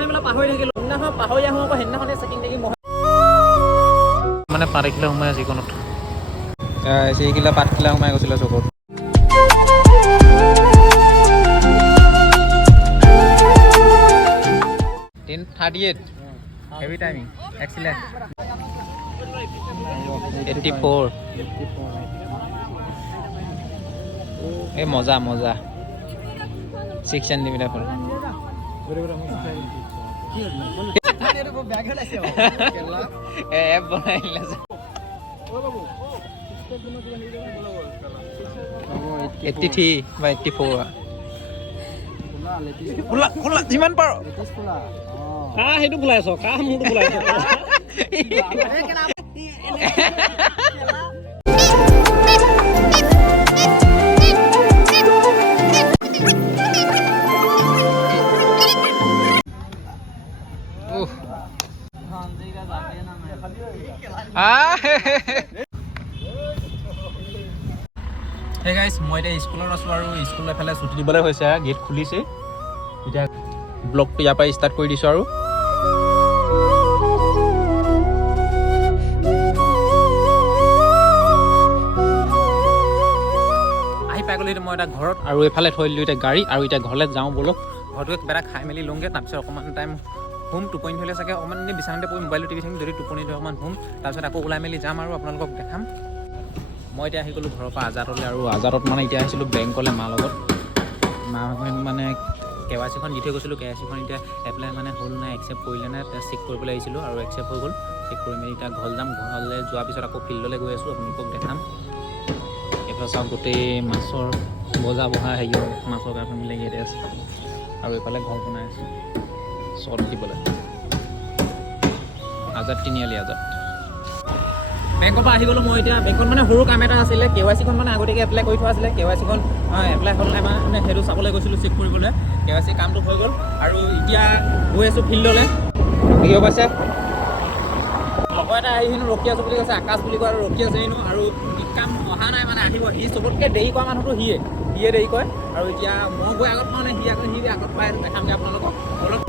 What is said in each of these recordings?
আনিবলৈ পাহৰি থাকিলোঁ। সেইদিনাখন পাহৰি আহোঁ আকৌ সেইদিনাখনে চেকিং টেকিং মানে পাতখিলা সোমাই আছে যিকোনত সেইগিলা পাতখিলা সোমাই গৈছিলে চকুত। হেভি টাইমিং এক্সিলেণ্ট 84 এই মজা মজা 6 সেন্টিমিটাৰ হ'ল। এপ বনাই 83 বা 84 খোলা যিমান পাৰ কাৰ সেইটো বোলাইছ কাৰ মোৰটো বোলাইছ হে গাইছ মই এতিয়া স্কুলত আছোঁ আৰু স্কুলৰ এফালে ছুটি দিবলৈ হৈছে। গেট খুলিছে এতিয়া ব্লগটো ইয়াৰ পৰা ষ্টাৰ্ট কৰি দিছোঁ আৰু আহি পাই গ'লো এতিয়া মই এটা ঘৰত আৰু এইফালে থৈ দিলোঁ এতিয়া গাড়ী আৰু এতিয়া ঘৰলৈ যাওঁ বলক। ঘৰটো কিবা এটা খাই মেলি লওঁগৈ তাৰপিছত অকণমান টাইম হোম টোপনি ধৰিলে চাগে অকণমান এনেই বিচনাতে পৰি মোবাইলটো টিভি থাকিম। যদি টোপনি ধৰে অকণমান হোম তাৰপিছত আকৌ ওলাই মেলি যাম আৰু আপোনালোকক দেখাম। মই এতিয়া আহি গ'লোঁ ঘৰৰ পৰা আজাদলৈ আৰু আজাদত মানে এতিয়া আহিছিলোঁ বেংকলৈ মাৰ লগত। মা মানে KYC খন দি থৈ গৈছিলোঁ। KYC খন এতিয়া এপ্লাই মানে হ'ল নাই একচেপ্ট কৰিলে নাই চেক কৰিবলৈ আহিছিলোঁ আৰু একচেপ্ট হৈ গ'ল। চেক কৰি মেলি এতিয়া ঘৰ যাম। ঘৰলৈ যোৱাৰ পিছত আকৌ ফিল্ডলৈ গৈ আছোঁ আপোনালোকক দেখাম। এইফালে চাওক গোটেই মাছৰ বজা বহা হেৰি মাছৰ কাৰ্টুনবিলাক ইয়াতে আছে আৰু এইফালে ঘৰ বনাই আছে শ্বট দিবলৈ। আজাদ তিনিআলি আজাদ বেংকৰ পৰা আহি গ'লোঁ মই এতিয়া। বেংকত মানে সৰু কাম এটা আছিলে। KYC খন মানে আগতীয়াকৈ এপ্লাই কৰি থোৱা আছিলে। KYC খন এপ্লাই হ'ল নাই মানে সেইটো চাবলৈ গৈছিলোঁ চেক কৰিবলৈ। KYC কামটো হৈ গ'ল আৰু এতিয়া গৈ আছোঁ ফিল্ডলৈ। কি পাইছে লগৰ এটা আহি হেনো ৰখি আছোঁ বুলি কৈছে। আকাশ বুলি কয় আৰু ৰখি আছে হেনো আৰু কাম অহা নাই মানে আহিব। সি চবতকৈ দেৰি কৰা মানুহটো সিয়ে দেৰি কৰে আৰু এতিয়া মই গৈ আগত পাওঁ নে সি আগত পাই দেখামগৈ আপোনালোকক অলপ।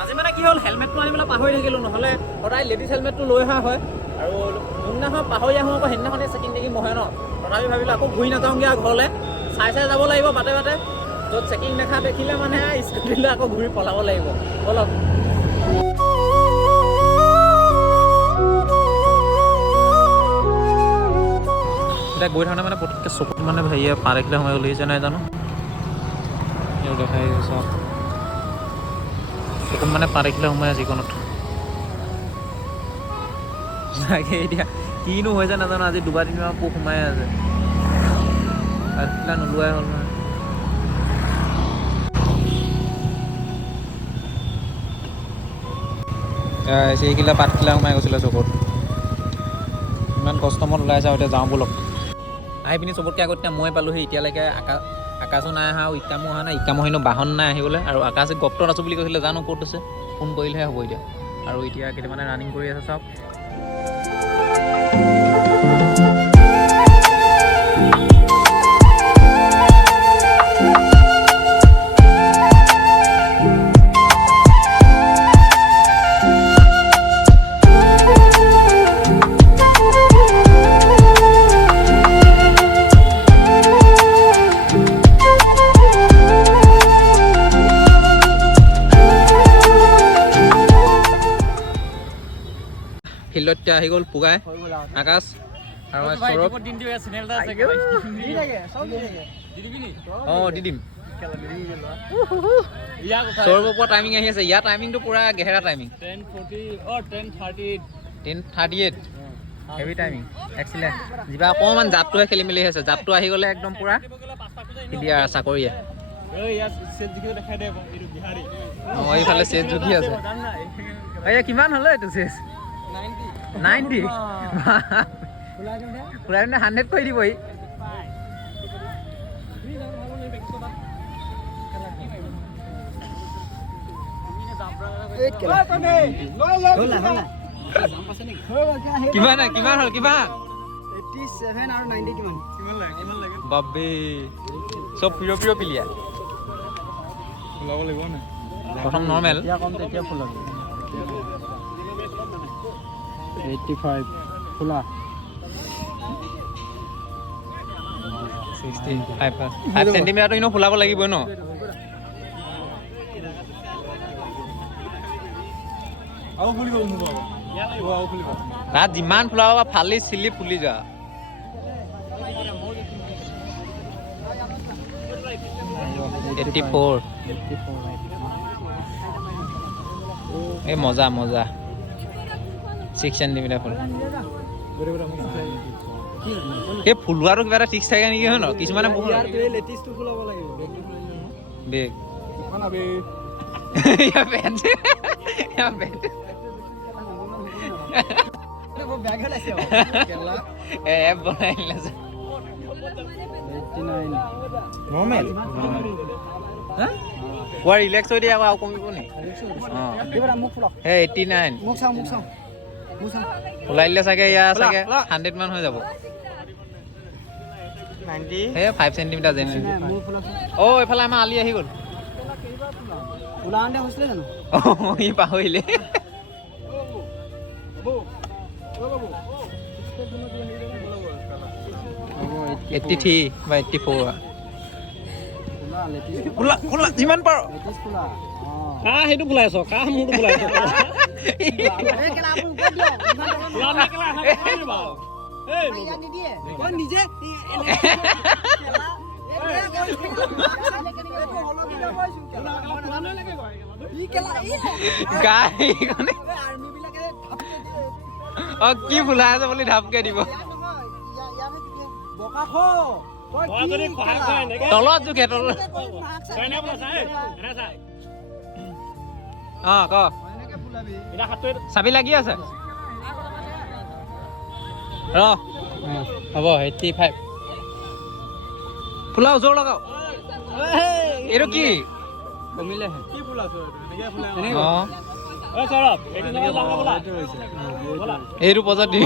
আজি মানে কি হ'ল হেলমেটটো আনিবলৈ পাহৰি থাকিলোঁ। নহ'লে সদায় লেডিজ হেলমেটটো লৈ অহা হয় আৰু যোনদিনাখন পাহৰি আহোঁ আকৌ সেইদিনাখনে চেকিং টেকিং বহে ন। তথাপি ভাবিলোঁ আকৌ ঘূৰি নাযাওঁগৈ আৰু ঘৰলৈ চাই যাব লাগিব বাটে বাটে। য'ত চেকিং দেখিলে মানে স্কুটিলৈ আকৌ ঘূৰি পলাব লাগিব অলপ। এতিয়া গৈ থাকোঁতে মানে পটককৈ চকুত মানে হেৰিয়ে পাৰ দেখিলে সোমাই উলিয়াইছে নাই জানো দেখাই চাওক চকুত মানে পাৰ দেখিলে সোমাই আছে যিকোনত চাগে। এতিয়া কিনো হৈছে নাজানো আজি দুবাৰ তিনিবাৰ পোক সোমাই আছে। পাতখিলা নোলোৱাই হ'ল নহয়। সেইগিলা পাতখিলা সোমাই গৈছিলে চকুত। ইমান কষ্ট মত ওলাইছে আৰু এতিয়া যাওঁ বলক। আহি পিনি চবতকৈ আগত এতিয়া মই পালোঁহি। এতিয়ালৈকে আকাশো নাই অহা আৰু ইকামো অহা নাই। ইকামৰ হেনো বাহন নাই আহিবলৈ আৰু আকাশে গপ্তত আছোঁ বুলি কৈছিলে। জানো ক'ত আছে ফোন কৰিলেহে হ'ব এতিয়া। আৰু এতিয়া কেইটামানে ৰানিং কৰি আছে চাওক। ফিল্ডত এতিয়া আহি গ'ল পুগাই আকাশ আৰু সৌৰভ। দি দিম সৌৰভৰ পৰা টাইমিং আহি আছে। ইয়াৰ টাইমিংটো পুৰা গেহেৰা টাইমিং 10:38 হেভি টাইমিং এক্সিলেণ্ট। যিবা অকণমান জাপটোহে খেলি মেলি হৈছে। জাপটো আহি গ'লে একদম পুৰা ক্লিয়াৰ চাকৰিয়ে। এইফালে চেজ জুখি আছে। কিমান হ'লে এইটো চেজ 90 ওলাই 100 কৰি দিবহি। কিমান হ'ল কিমান 87 আৰু 90 কিমান বাপে চব প্ৰিয় প্ৰিয় প্লেয়াৰ ওলাব লাগিব না। প্ৰথম নৰ্মেল এতিয়া কম তেতিয়া ফুল হ'ব 85 ফুলা 5 চেণ্টিমিটাৰটো এনেও ফুলাব লাগিবই ন তাত যিমান ফুলাব ফালি চিলি ফুলি যোৱা এই মজা 6 চেণ্টিমিটাৰ ফুল এই ফুলোৱাটো কিবা এটা ঠিক থাকে নেকি হয় ন কিছুমানে বহুত লেটিছটো ফুলাব লাগিব বেগ ব্যাগ হেলাইছে এপ বনাই লৈছে 89 নৰ্মেল কোৱা ৰিলেক্স হৈ দিয়ে আকৌ কমিব নি অঁ দিবৰা মুখ ফুলা হে 89 মুখ চাও ওলাই দিলে চাগে ইয়াৰ চাগে 100 মান হৈ যাব 90 হে 5 চেণ্টিমিটাৰ যেন মুখ ফুলা অ' এইফালে আমাৰ আলি আহি গ'ল ফুলা আনতে হৈছিলে জানো অঁ ই পাহৰিলে 83 বা 84 ফুলা যিমান পাৰ সেইটো ফুলাইছ মোৰটো ফুলাইছ নিজে অ কি ফুলাই আছে বুলি ঢাপকে দিব তলত জোখে তলত অ ক চাবি লাগি আছে ৰ হ'ব 85 ফুলা ওচৰ লগাও এইটো কি কমিলে কি ফুলাইছ এইটো পজত দি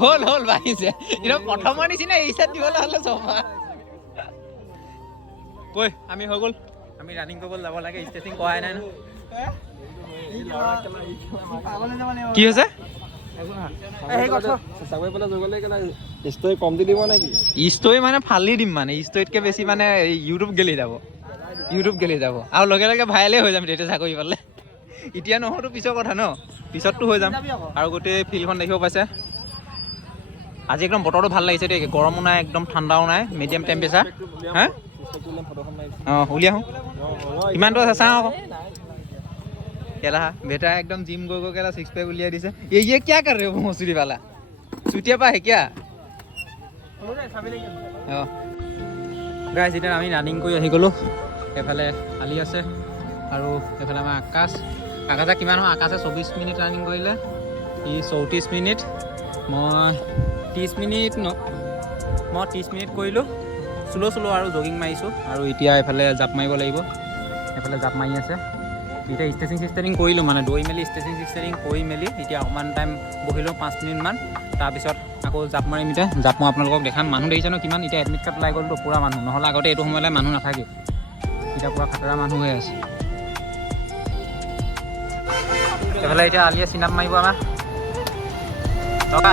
হ'ল বাঢ়িছে এতিয়া প্ৰথমৰ নিচিনা এই চাইড দিবলৈ হ'লে চফা কৈ আমি হৈ গ'ল আমি ৰানিং কৰিবলৈ যাব লাগে ষ্টেচিং কৰাই নাই ন কি হৈছে ষ্টৰি মানে ফালি দিম মানে ষ্টৰিতকৈ বেছি মানে ইউটিউব গেলি যাব আৰু লগে লগে ভাইৰেলে হৈ যাম তেতিয়া চাকৰি পালে এতিয়া নহওঁতো পিছৰ কথা ন পিছততো হৈ যাম আৰু গোটেই ফিল্ডখন দেখিব পাইছে আজি একদম বতৰটো ভাল লাগিছে দেই গৰমো নাই একদম ঠাণ্ডাও নাই মিডিয়াম টেম্পাৰেচাৰ হা অঁ উলিয়াই আহোঁ কিমানটো আছে চাওঁ আকৌ কেলা বেটা एकदम जिम गो केला 6 पैक उलिया दिसे ये क्या कर रहे हो मसूरी वाला चुटिया पा है क्या गाइस इधर আমি রানিং কৰি আহি গলো এফালে আলি আছে আৰু এফালে আমাৰ আকাশে কিমান হয় আকাশে 24 মিনিট ৰানিং কৰিলে ই 34 মিনিট মই 30 মিনিট মই 30 মিনিট কৰিলো স্লো আৰু জগিং মাৰিছো আৰু এতিয়া এফালে জাপ মাৰিব লাগিব এফালে জাপ মাৰি আছে এতিয়া ষ্টেচিং কৰিলোঁ মানে দৌৰি মেলি ষ্টেচিং কৰি মেলি এতিয়া অকণমান টাইম বহিলোঁ 5 মিনিটমান তাৰপিছত আকৌ জাপ মাৰিম এতিয়া জাপ মই আপোনালোকক দেখাম মানুহ দেখিছে ন কিমান এতিয়া এডমিট কাৰ্ড ওলাই গ'লতো পূৰা মানুহ নহ'লে আগতে এইটো সময়লৈ মানুহ নাথাকে এতিয়া পূৰা খাতৰা মানুহ হৈ আছে এইফালে এতিয়া আলিয়ে চিনাপ মাৰিব আমাৰ টকা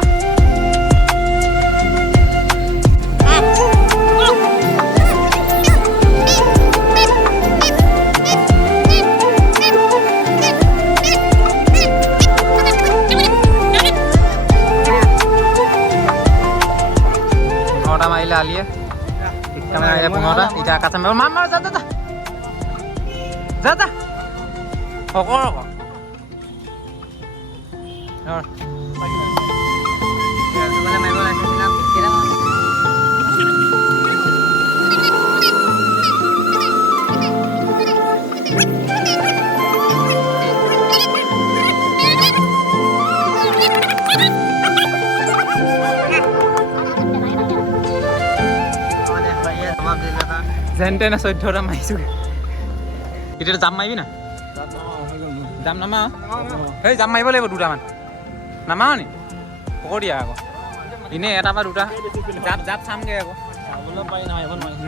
মাৰিলে আলিয়ে মাৰিলে 15টা এতিয়া আকাশে মাৰিব মাৰ যা অকৰ যেন তেনে 14টা মাৰিছোগে এতিয়া জাম মাৰিবি না জাম নামাও এই জাম মাৰিব লাগিব 2টামান নামাও নি পকৰি দিয়া আকৌ এনেই এটা বা 2টা জাপ চামগৈ আকৌ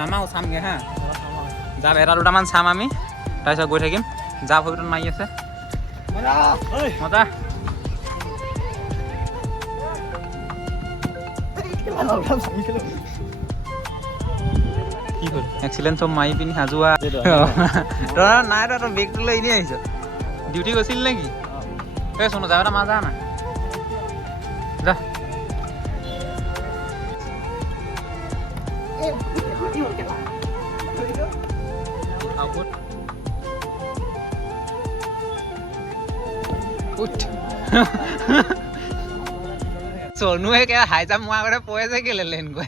নামাও চামগৈ হা জাপ 1-2টামান চাম আমি তাৰপিছত গৈ থাকিম জাপ হবিটন মাৰি আছে মজা কি হ'ল এক্সিলেণ্ট চব মাৰি পিনি সাজোৱা নাই তই বেগটো লৈ এনেই আহিছ ডিউটি গৈছিল নেকি এই চোন যাওঁ এটা মা যা না যা सोनू है क्या हाई जंप मारे पोए के ले इनको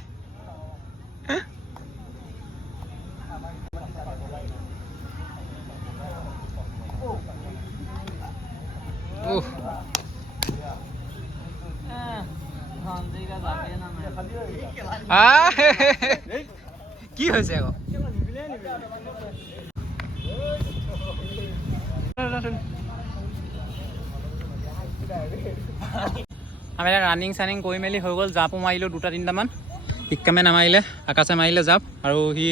কি হৈছে আকৌ আমি ৰানিং চানিং কৰি মেলি হৈ গ'ল জাপো মাৰিলোঁ 2-3 মান ইক্কামে নামাৰিলে আকাশে মাৰিলে জাপ আৰু সি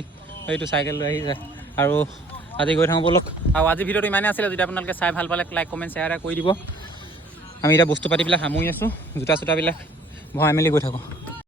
এইটো চাইকেল লৈ আহিছে আৰু আজি গৈ থাকোঁ বলক আৰু আজি ভিডিঅ'টো ইমানেই আছিলে যদি আপোনালোকে চাই ভাল পালে লাইক কমেণ্ট শ্বেয়াৰ কৰি দিব আমি এতিয়া বস্তু পাতিবিলাক সামৰি আছোঁ জোতা চোতাবিলাক ভৰাই মেলি গৈ থাকোঁ